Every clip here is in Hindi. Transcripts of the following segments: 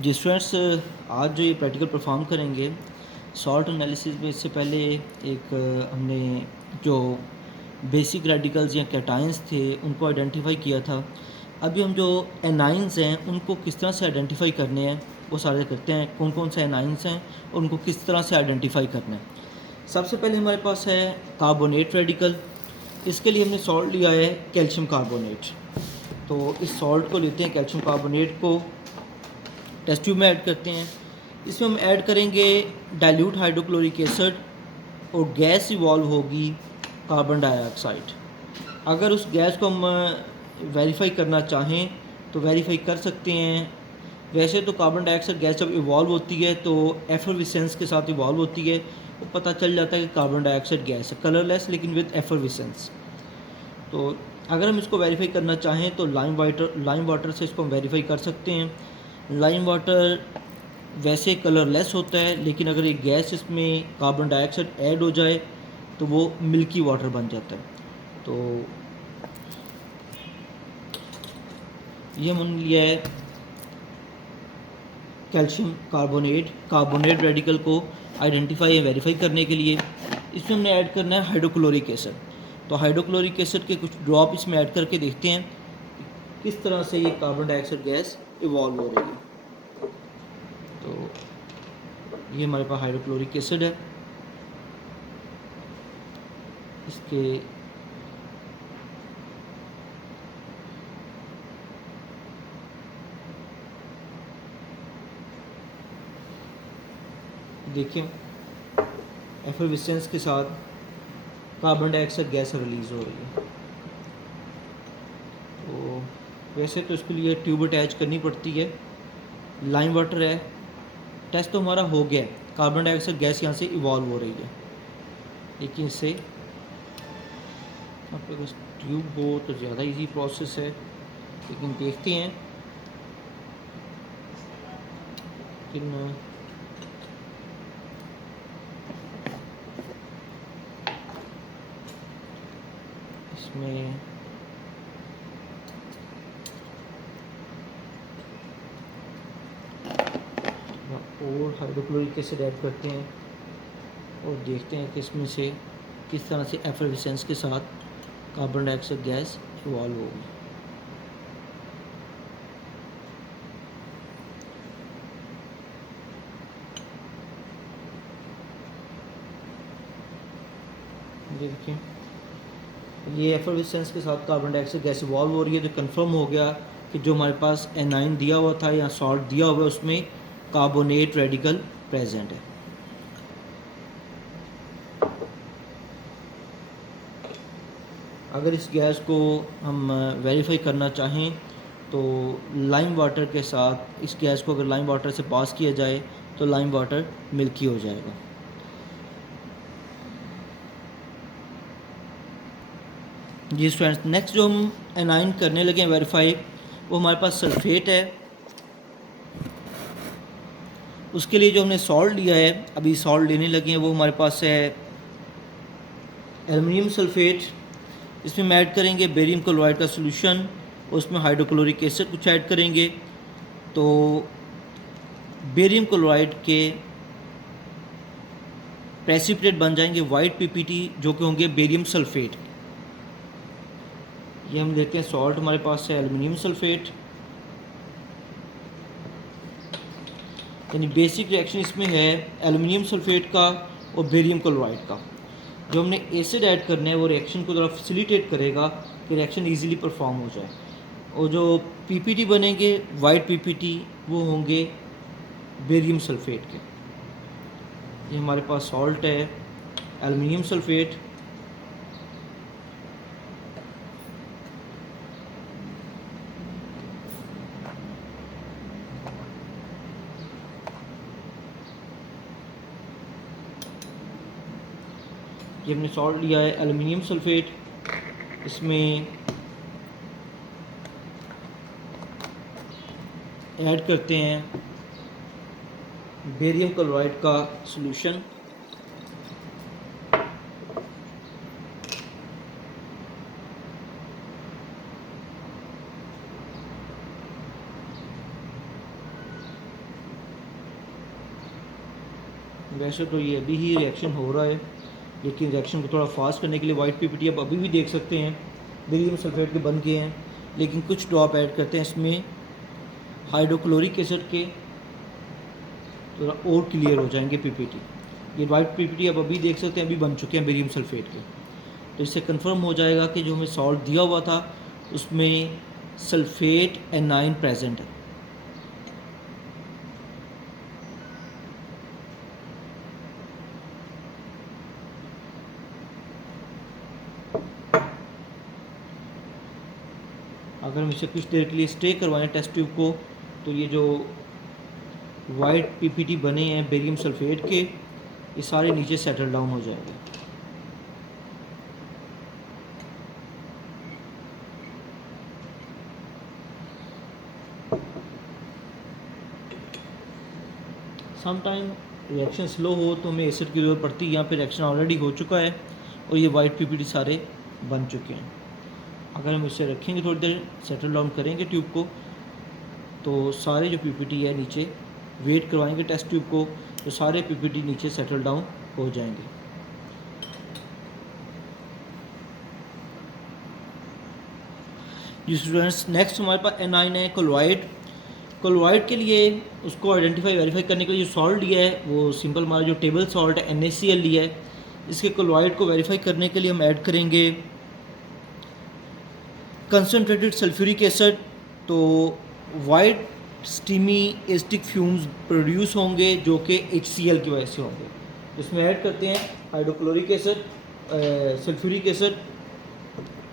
जी स्टूडेंट्स, आज जो ये प्रैक्टिकल परफॉर्म करेंगे सॉल्ट एनालिसिस में, इससे पहले एक हमने जो बेसिक रेडिकल्स या कैटायंस थे उनको आइडेंटिफाई किया था। अभी हम जो एनाइंस हैं उनको किस तरह से आइडेंटिफाई करने हैं वो सारे करते हैं। कौन कौन से एनाइंस हैं और उनको किस तरह से आइडेंटिफाई करना है। सबसे पहले हमारे पास है कार्बोनेट रेडिकल। इसके लिए हमने सॉल्ट लिया है कैल्शियम कार्बोनेट। तो इस सॉल्ट को लेते हैं, कैल्शियम कार्बोनेट को टेस्ट ट्यूब में ऐड करते हैं। इसमें हम ऐड करेंगे डाइल्यूट हाइड्रोक्लोरिक एसिड और गैस इवॉल्व होगी कार्बन डाइऑक्साइड। अगर उस गैस को हम वेरीफाई करना चाहें तो वेरीफाई कर सकते हैं। वैसे तो कार्बन डाइऑक्साइड गैस जब इवॉल्व होती है तो एफरविसेंस के साथ इवॉल्व होती है, तो पता चल जाता है कि कार्बन डाइऑक्साइड गैस है, कलरलेस लेकिन विद एफरविसेंस। तो अगर हम इसको वेरीफाई करना चाहें तो लाइम वाटर से इसको हम वेरीफाई कर सकते हैं। लाइम वाटर वैसे कलरलेस होता है, लेकिन अगर एक गैस इसमें कार्बन डाइऑक्साइड ऐड हो जाए तो वो मिल्की वाटर बन जाता है। तो ये हमने लिया है कैल्शियम कार्बोनेट रेडिकल को आइडेंटिफाई या वेरीफाई करने के लिए। इसमें हमने ऐड करना है हाइड्रोक्लोरिक एसिड। तो हाइड्रोक्लोरिक एसिड के कुछ ड्रॉप इसमें ऐड करके देखते हैं किस तरह से ये कार्बन डाइऑक्साइड गैस इवॉल्व हो रही है। तो ये हमारे पास हाइड्रोक्लोरिक एसिड है। इसके देखिए एफरविसेंस के साथ कार्बन डाइऑक्साइड गैस रिलीज़ हो रही है। तो वैसे तो इसके लिए ट्यूब अटैच करनी पड़ती है। लाइम वाटर है, टेस्ट तो हमारा हो गया, कार्बन डाइऑक्साइड गैस यहाँ से इवॉल्व हो रही है। लेकिन इससे आपके पास ट्यूब हो तो ज़्यादा इजी प्रोसेस है, लेकिन देखते हैं। लेकिन इसमें और हाइड्रोक्लोरिक एसिड ऐड करते हैं और देखते हैं कि इसमें से किस तरह से एफरविसेंस के साथ कार्बन डाइऑक्साइड गैस इवॉल्व होगी। देखिए ये एफरविसेंस के साथ कार्बन डाइऑक्साइड गैस इवॉल्व हो रही है, तो कंफर्म हो गया कि जो हमारे पास एनाइन दिया हुआ था या सॉल्ट दिया हुआ है उसमें कार्बोनेट रेडिकल प्रेजेंट है। अगर इस गैस को हम वेरीफाई करना चाहें तो लाइम वाटर के साथ इस गैस को अगर लाइम वाटर से पास किया जाए तो लाइम वाटर मिल्की हो जाएगा। जी स्टूडेंट्स, नेक्स्ट जो हम एनाइन करने लगे हैं वेरीफाई, वो हमारे पास सल्फेट है। उसके लिए जो हमने सॉल्ट लिया है, अभी सॉल्ट लेने लगे हैं, वो हमारे पास है एल्युमिनियम सल्फेट। इसमें हम ऐड करेंगे बेरियम क्लोराइड का सोल्यूशन, उसमें हाइड्रोक्लोरिक एसिड कुछ ऐड करेंगे। तो बेरियम क्लोराइड के प्रेसिपिटेट बन जाएंगे वाइट पीपीटी, जो कि होंगे बेरियम सल्फेट। ये हम देखते हैं सॉल्ट हमारे पास है एल्युमिनियम सल्फेट, यानी बेसिक रिएक्शन इसमें है एल्युमिनियम सल्फेट का और बेरियम क्लोराइड का। जो हमने एसिड ऐड करना है वो रिएक्शन को ज़रा फैसिलिटेट करेगा कि रिएक्शन इजीली परफॉर्म हो जाए। और जो पीपीटी बनेंगे वाइट पीपीटी, वो होंगे बेरियम सल्फेट के। ये हमारे पास सॉल्ट है एल्युमिनियम सल्फेट। ये हमने सॉल्ट लिया है एल्युमिनियम सल्फेट। इसमें ऐड करते हैं बेरियम क्लोराइड का सॉल्यूशन। वैसे तो ये अभी ही रिएक्शन हो रहा है, लेकिन रिएक्शन को थोड़ा फास्ट करने के लिए वाइट पीपीटी आप अभी भी देख सकते हैं बेरियम सल्फेट के बन गए हैं, लेकिन कुछ ड्रॉप ऐड करते हैं इसमें हाइड्रोक्लोरिक एसिड के, थोड़ा और क्लियर हो जाएंगे पीपीटी। ये वाइट पीपीटी आप अभी देख सकते हैं अभी बन चुके हैं बेरियम सल्फेट के। तो इससे कंफर्म हो जाएगा कि जो हमें सॉल्ट दिया हुआ था उसमें सल्फेट एनाइन प्रेजेंट है। अगर हम इसे कुछ देर के लिए स्टे करवाएं टेस्ट ट्यूब को, तो ये जो वाइट पीपीटी बने हैं बेरियम सल्फेट के, ये सारे नीचे सेटल डाउन हो जाएंगे। सम टाइम रिएक्शन स्लो हो तो हमें एसिड की ज़रूरत पड़ती है, यहाँ पे रिएक्शन ऑलरेडी हो चुका है और ये वाइट पीपीटी सारे बन चुके हैं। अगर हम इसे रखेंगे थोड़ी देर, सेटल डाउन करेंगे ट्यूब को, तो सारे जो पीपीटी है नीचे, वेट करवाएंगे टेस्ट ट्यूब को, तो सारे पीपीटी नीचे सेटल डाउन हो जाएंगे। जी स्टूडेंट्स, नेक्स्ट हमारे पास एनाइन है कोलोइड। कोलोइड के लिए उसको आइडेंटिफाई वेरीफाई करने के लिए जो सॉल्ट लिया है वो सिंपल हमारा जो टेबल सॉल्ट है NaCl लिया है। इसके कोलोइड को वेरीफाई करने के लिए हम ऐड करेंगे कंसनट्रेटेड सल्फ्यूरिक एसिड। तो white steamy acetic fumes produce होंगे जो कि HCl की वजह से होंगे। इसमें ऐड करते हैं हाइड्रोक्लोरिक एसिड, सल्फ्यूरिक एसिड,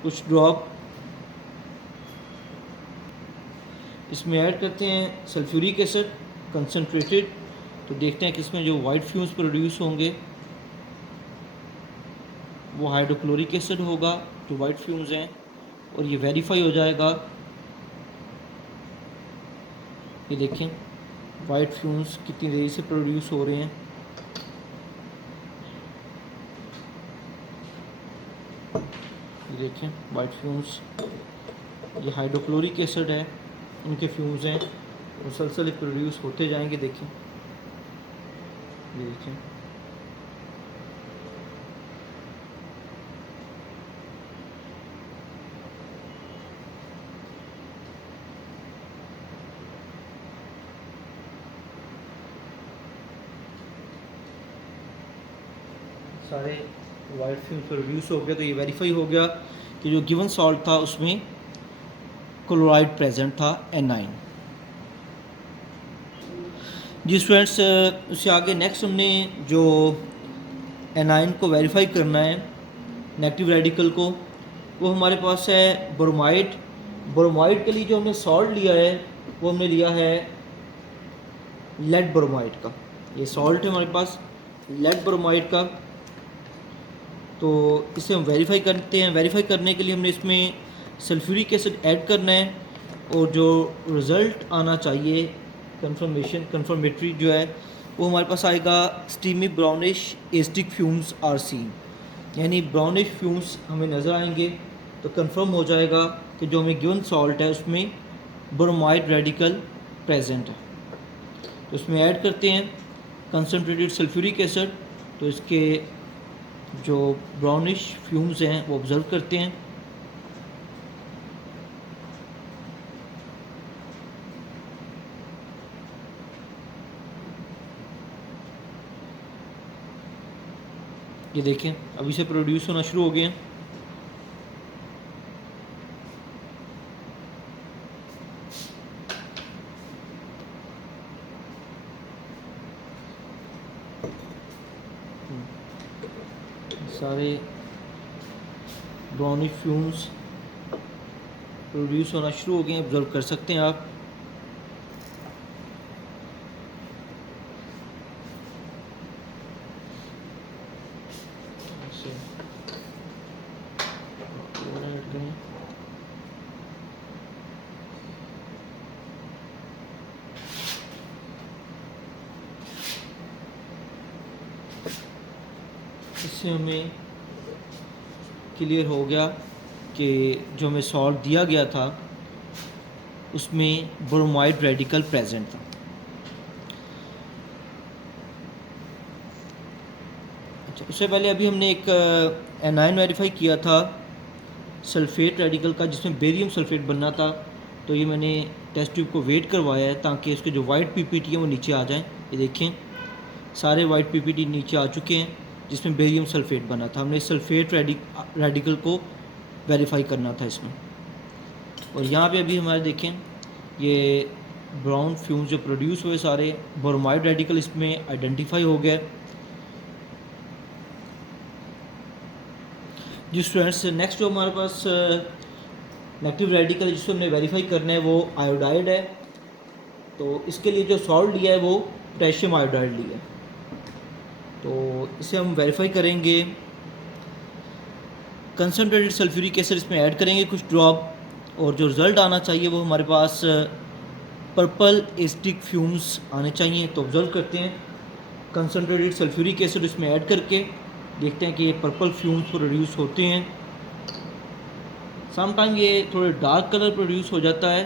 कुछ ड्रॉप इसमें ऐड करते हैं सल्फ्यूरिक एसिड कंसनट्रेटेड। तो देखते हैं कि इसमें जो वाइट फ्यूम्स प्रोड्यूस होंगे वो हाइड्रोक्लोरिक एसिड होगा जो वाइट फ्यूम्स हैं, और ये वेरीफाई हो जाएगा। ये देखें वाइट फ्यूम्स कितनी देरी से प्रोड्यूस हो रहे हैं। ये देखें वाइट फ्यूम्स, ये हाइड्रोक्लोरिक एसिड है, उनके फ्यूम्स हैं, मुसलसल प्रोड्यूस होते जाएंगे। देखें ये देखें सारे वाइट फ्यूम्स प्रोड्यूस हो गया। तो ये वेरीफाई हो गया कि जो गिवन सॉल्ट था उसमें क्लोराइड प्रेजेंट था एनाइन। जी स्टूडेंट्स, उससे आगे नेक्स्ट हमने जो एनाइन को वेरीफाई करना है नेगेटिव रेडिकल को, वो हमारे पास है ब्रोमाइड। ब्रोमाइड के लिए जो हमने सॉल्ट लिया है वो हमने लिया है लेड ब्रोमाइड का। ये सॉल्ट है हमारे पास लेड ब्रोमाइड का। तो इसे हम वेरीफाई करते हैं। वेरीफाई करने के लिए हमने इसमें सल्फ्यूरिक एसिड ऐड करना है, और जो रिज़ल्ट आना चाहिए कन्फर्मेटरी जो है वो हमारे पास आएगा steamy brownish acetic fumes are seen, यानी ब्राउनिश फ्यूम्स हमें नज़र आएंगे। तो कंफर्म हो जाएगा कि जो हमें गिवन सॉल्ट है उसमें ब्रोमाइड रेडिकल प्रेजेंट है। तो इसमें ऐड करते हैं कंसनट्रेटेड सल्फ्यूरिक एसिड। तो इसके जो ब्राउनिश फ्यूम्स हैं वो ऑब्ज़र्व करते हैं। ये देखें अभी से प्रोड्यूस होना शुरू हो गए हैं। सारे ब्राउनिश फ्यूम्स प्रोड्यूस होना शुरू हो गए हैं, ऑब्ज़र्व कर सकते हैं आप। इससे हमें क्लियर हो गया कि जो हमें सॉल्ट दिया गया था उसमें ब्रोमाइड रेडिकल प्रेजेंट था। उससे पहले अभी हमने एक एनाइन वेरीफाई किया था सल्फ़ेट रेडिकल का, जिसमें बेरियम सल्फ़ेट बनना था। तो ये मैंने टेस्ट ट्यूब को वेट करवाया है ताकि उसके जो वाइट पीपीटी है वो नीचे आ जाएं। ये देखें सारे वाइट पीपीटी नीचे आ चुके हैं जिसमें बेरियम सल्फ़ेट बना था। हमने सल्फ़ेट रेडिकल को वेरीफाई करना था इसमें। और यहाँ पे अभी हमारे देखें ये ब्राउन फ्यूम्स जो प्रोड्यूस हुए सारे, ब्रोमाइड रेडिकल इसमें आइडेंटिफाई हो गया। जी स्टूडेंट्स, नेक्स्ट जो हमारे पास नेगेटिव रेडिकल जिसको हमने वेरीफाई करना है वो आयोडाइड है। तो इसके लिए जो सॉल्ट लिया है वो पोटेशियम आयोडाइड लिया है। तो इसे हम वेरीफाई करेंगे। कंसनट्रेटेड सल्फ्यूरिक एसिड इसमें ऐड करेंगे कुछ ड्रॉप, और जो रिज़ल्ट आना चाहिए वो हमारे पास पर्पल एसिटिक फ्यूम्स आने चाहिए। तो ऑब्जर्व करते हैं कंसनट्रेटेड सल्फ्यूरिक एसिड इसमें ऐड करके देखते हैं कि ये पर्पल फ्यूम्स प्रोड्यूस होते हैं। सम टाइम ये थोड़े डार्क कलर प्रोड्यूस हो जाता है।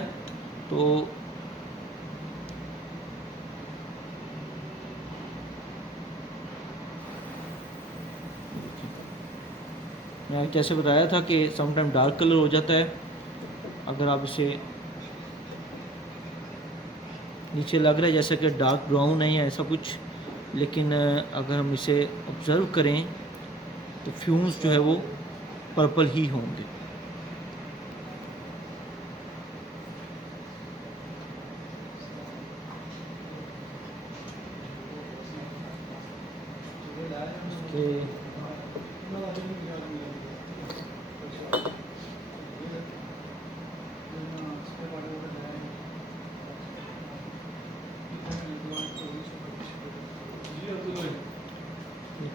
तो मैं जैसे बताया था कि सम टाइम डार्क कलर हो जाता है। अगर आप इसे नीचे लग रहा है जैसे कि डार्क ब्राउन है या ऐसा कुछ, लेकिन अगर हम इसे ऑब्ज़र्व करें तो फ्यूम्स जो है वो पर्पल ही होंगे।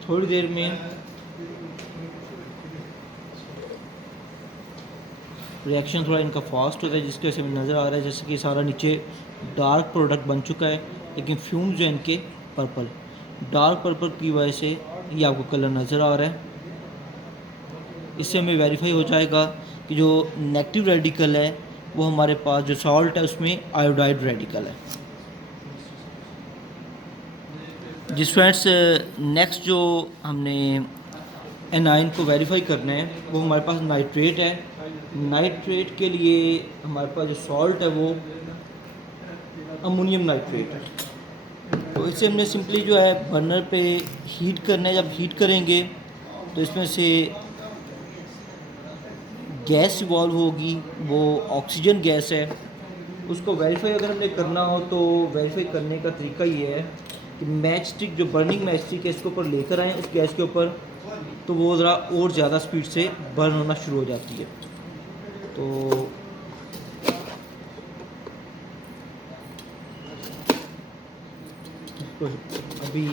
थोड़ी देर में रिएक्शन थोड़ा इनका फास्ट होता है, जिसकी वजह से नज़र आ रहा है जैसे कि सारा नीचे डार्क प्रोडक्ट बन चुका है, लेकिन फ्यूम्स जो है इनके पर्पल, डार्क पर्पल की वजह से ये आपको कलर नज़र आ रहा है। इससे हमें वेरीफाई हो जाएगा कि जो नेगेटिव रेडिकल है वो हमारे पास जो सॉल्ट है उसमें आयोडाइड रेडिकल है। जिस फ्रेंड्स, नेक्स्ट जो हमने एनाइन को वेरीफाई करना है वो हमारे पास नाइट्रेट है। नाइट्रेट के लिए हमारे पास जो सॉल्ट है वो अमोनियम नाइट्रेट है। तो इसे हमने सिंपली जो है बर्नर पे हीट करना है। जब हीट करेंगे तो इसमें से गैस इवॉल्व होगी, वो ऑक्सीजन गैस है। उसको वेरीफाई अगर हमने करना हो तो वेरीफाई करने का तरीका ये है कि मैच स्टिक, जो बर्निंग मैच स्टिक है, इसके ऊपर लेकर आएँ उस गैस के ऊपर, तो वो ज़रा और ज़्यादा स्पीड से बर्न होना शुरू हो जाती है। तो अभी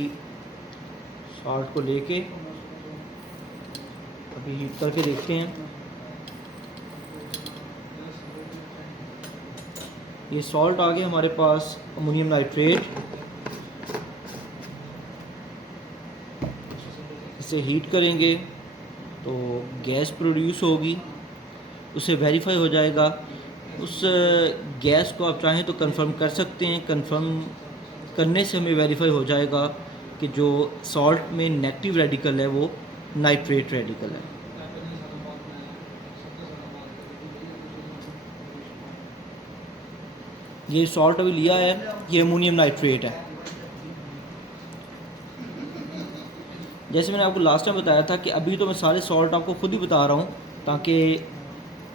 सॉल्ट को लेके अभी हीट करके देखते हैं। ये सॉल्ट आ गया हमारे पास अमोनियम नाइट्रेट। इसे हीट करेंगे तो गैस प्रोड्यूस होगी, उससे वेरीफाई हो जाएगा। उस गैस को आप चाहें तो कंफर्म कर सकते हैं। कंफर्म करने से हमें वेरीफाई हो जाएगा कि जो सॉल्ट में नेगेटिव रेडिकल है वो नाइट्रेट रेडिकल है। ये सॉल्ट अभी लिया है, ये अमोनियम नाइट्रेट है। जैसे मैंने आपको लास्ट टाइम बताया था कि अभी तो मैं सारे सॉल्ट आपको खुद ही बता रहा हूँ ताकि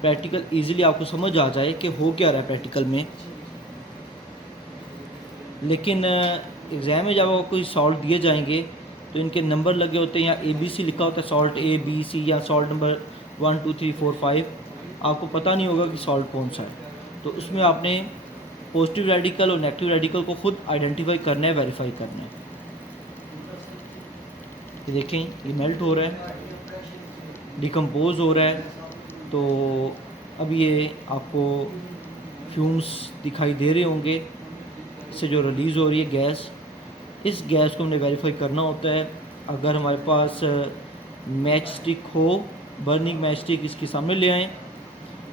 प्रैक्टिकल इजीली आपको समझ आ जाए कि हो क्या रहा है प्रैक्टिकल में। लेकिन एग्ज़ाम में जब आपको कोई सॉल्ट दिए जाएंगे तो इनके नंबर लगे होते हैं, या ABC लिखा होता है, सॉल्ट ABC या सॉल्ट नंबर 1 2 3 4 5। आपको पता नहीं होगा कि सॉल्ट कौन सा है। तो उसमें आपने पॉजिटिव रेडिकल और नेगेटिव रेडिकल को खुद आइडेंटिफाई करना है, वेरीफाई करना है। ये देखें, ये मेल्ट हो रहा है, डिकम्पोज हो रहा है। तो अब ये आपको फ्यूम्स दिखाई दे रहे होंगे, इससे जो रिलीज़ हो रही है गैस, इस गैस को हमने वेरीफाई करना होता है। अगर हमारे पास मैच स्टिक हो, बर्निंग मैच स्टिक, इसके सामने ले आएँ,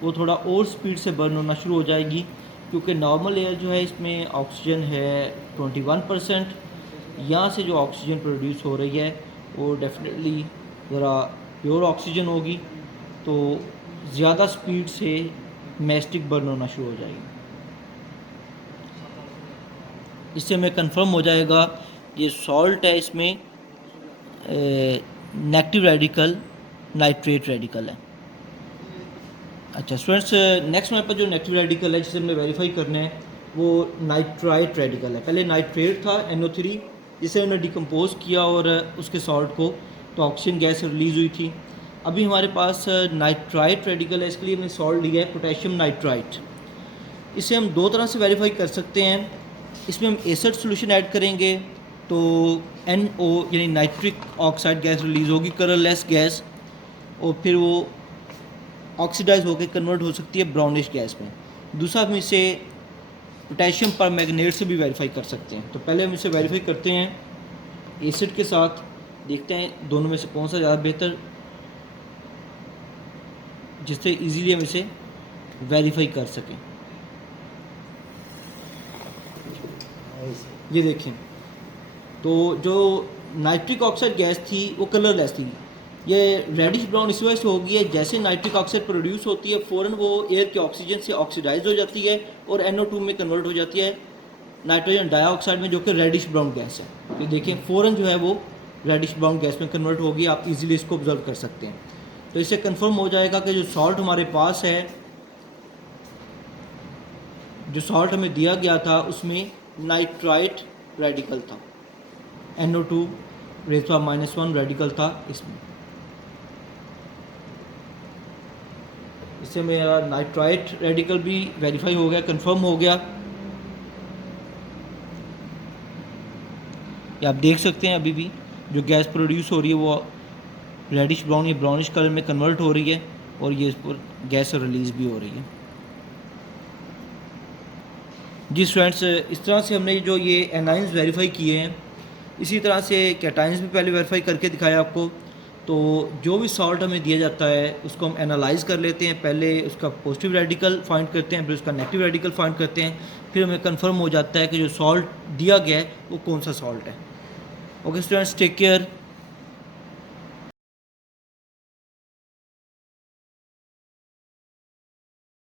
वो थोड़ा और स्पीड से बर्न होना शुरू हो जाएगी, क्योंकि नॉर्मल एयर जो है इसमें ऑक्सीजन है 21%। यहाँ से जो ऑक्सीजन प्रोड्यूस हो रही है वो डेफिनेटली ज़रा प्योर ऑक्सीजन होगी तो ज़्यादा स्पीड से मैस्टिक बर्न होना शुरू हो जाएगी। इससे हमें कंफर्म हो जाएगा ये सॉल्ट है, इसमें नेगेटिव रेडिकल नाइट्रेट रेडिकल है। अच्छा स्टूडेंट्स, नेक्स्ट हमारे पास जो नेगेटिव रेडिकल है जिसे हमने वेरीफाई करना है वो नाइट्राइट रेडिकल है। पहले नाइट्रेट था NO3, जिसे हमने डिकम्पोज किया और उसके सॉल्ट को तो ऑक्सीजन गैस रिलीज़ हुई थी। अभी हमारे पास नाइट्राइट रेडिकल है, इसके लिए हमने सॉल्ट लिया है पोटेशियम नाइट्राइट। इसे हम दो तरह से वेरीफाई कर सकते हैं। इसमें हम एसिड सोल्यूशन ऐड करेंगे तो NO यानी नाइट्रिक ऑक्साइड गैस रिलीज़ होगी, कलरलेस गैस, और फिर वो ऑक्सीडाइज होकर कन्वर्ट हो सकती है ब्राउनिश गैस में। दूसरा हम इसे पोटेशियम परमैंगनेट से भी वेरीफाई कर सकते हैं। तो पहले हम इसे वेरीफाई करते हैं एसिड के साथ, देखते हैं दोनों में से कौन सा ज़्यादा बेहतर, जिससे इजीली हम इसे वेरीफाई कर सकें। ये देखें, तो जो नाइट्रिक ऑक्साइड गैस थी वो कलरलेस थी। ये रेडिश ब्राउन इस वजह से हो गई है, जैसे नाइट्रिक ऑक्साइड प्रोड्यूस होती है फ़ौरन वो एयर के ऑक्सीजन से ऑक्सीडाइज हो जाती है और NO2 में कन्वर्ट हो जाती है नाइट्रोजन डाइऑक्साइड में, जो कि रेडिश ब्राउन गैस है। ये देखें फ़ौरन जो है वो रेडिश ब्राउन गैस में कन्वर्ट होगी, आप इजीली इसको ऑब्जर्व कर सकते हैं। तो इससे कंफर्म हो जाएगा कि जो सॉल्ट हमारे पास है, जो सॉल्ट हमें दिया गया था उसमें नाइट्राइट रेडिकल था, NO2 -1 रेडिकल था इसमें। इससे मेरा नाइट्राइट रेडिकल भी वेरीफाई हो गया, कंफर्म हो गया। ये आप देख सकते हैं अभी भी जो गैस प्रोड्यूस हो रही है वो रेडिश ब्राउन या ब्राउनिश कलर में कन्वर्ट हो रही है और ये इस पर गैस रिलीज़ भी हो रही है। जी स्टूडेंट्स, इस तरह से हमने जो ये एनाइंस वेरीफाई किए हैं, इसी तरह से कैटाइंस भी पहले वेरीफाई करके दिखाया आपको। तो जो भी सॉल्ट हमें दिया जाता है उसको हम एनालाइज कर लेते हैं, पहले उसका पॉजिटिव रेडिकल फाइंड करते हैं, फिर उसका नेगेटिव रेडिकल फाइंड करते हैं, फिर हमें कंफर्म हो जाता है कि जो सॉल्ट दिया गया है वो कौन सा सॉल्ट है। Okay students, take care.